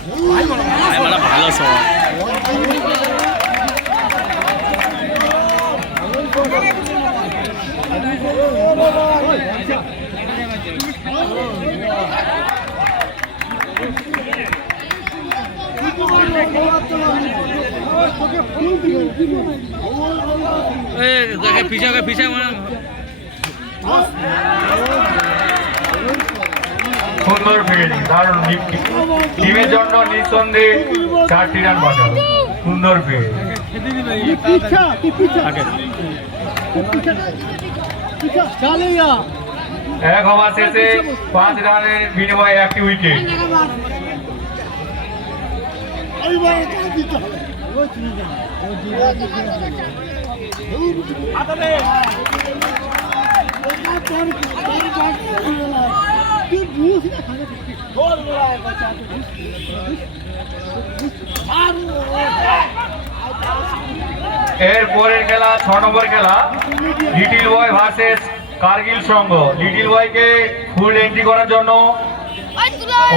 ভালো সব পিছা পিছা সুন্দর ফিল্ডিং, দারুণ টিমের জন্য নিঃসন্দেহে 4টি রান বাঁচালো। সুন্দর ফিল্ড। এক ওভার শেষে 5 রানের বিনিময়ে 1টি উইকেট। এর পরের খেলা 6 নম্বর খেলা লিটিল বয় ভার্সেস কার্গিল সংঘ। লিটিল বয়কে ফুল এন্ট্রি করার জন্য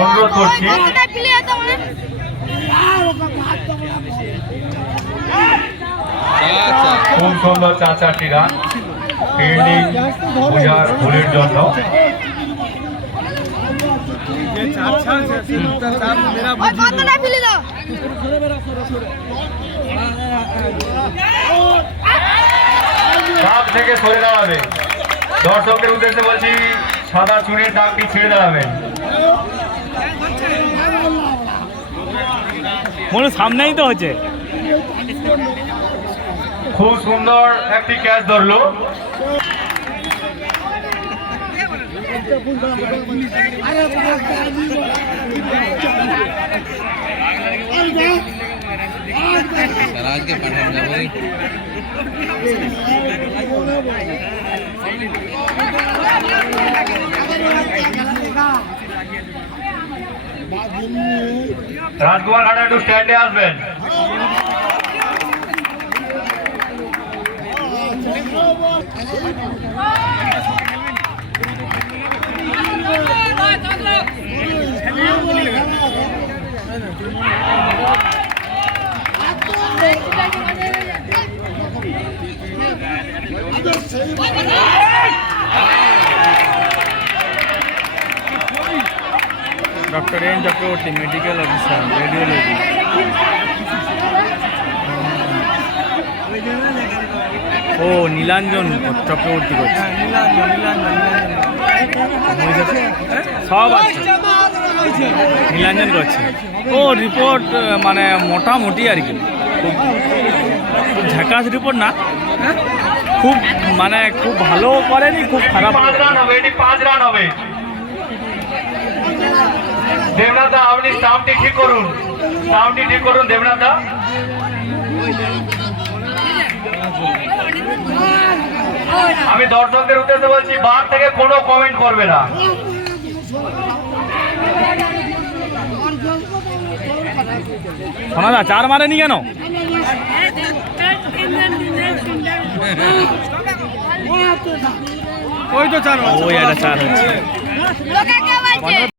অনুরোধ করছি। খুব সুন্দর 4টি রান ফিল্ডিং বোঝার ভুলের জন্য। দাগ থেকে সরে দাঁড়াবে। দর্শকদের উদ্দেশ্যে বলছি সাদা চুনের দাগটি ছেড়ে দাঁড়াবেন। মনে সামনেই তো হচ্ছে। খুব সুন্দর একটি ক্যাচ ধরলো। আজকে পাঠান যাবো রাজকুমার ঘাটা একটু স্ট্যান্ডে আসবেন। Doctor N Chakraborty, medical officer, radiology. ও নীলাঞ্জন চক্রবর্তী করছে। সব আছে, নীলাঞ্জন করছে। ও রিপোর্ট মানে মোটামুটি আর কি, খুব ঝাকাস রিপোর্ট না, খুব মানে খুব ভালো করেনি, খুব খারাপ। 5 রান হবে, এটি 5 রান হবে। দেবনাথ, আপনি স্টাম্পটি ঠিক করুন, স্টাম্পটি ঠিক করুন দেবনাথ। আমি দর্শকদের উদ্দেশ্যে বলছি বার থেকে কোনো কমেন্ট করবে না। শোনা দা 4 মারেনি কেন? ওই তো 4 হচ্ছে।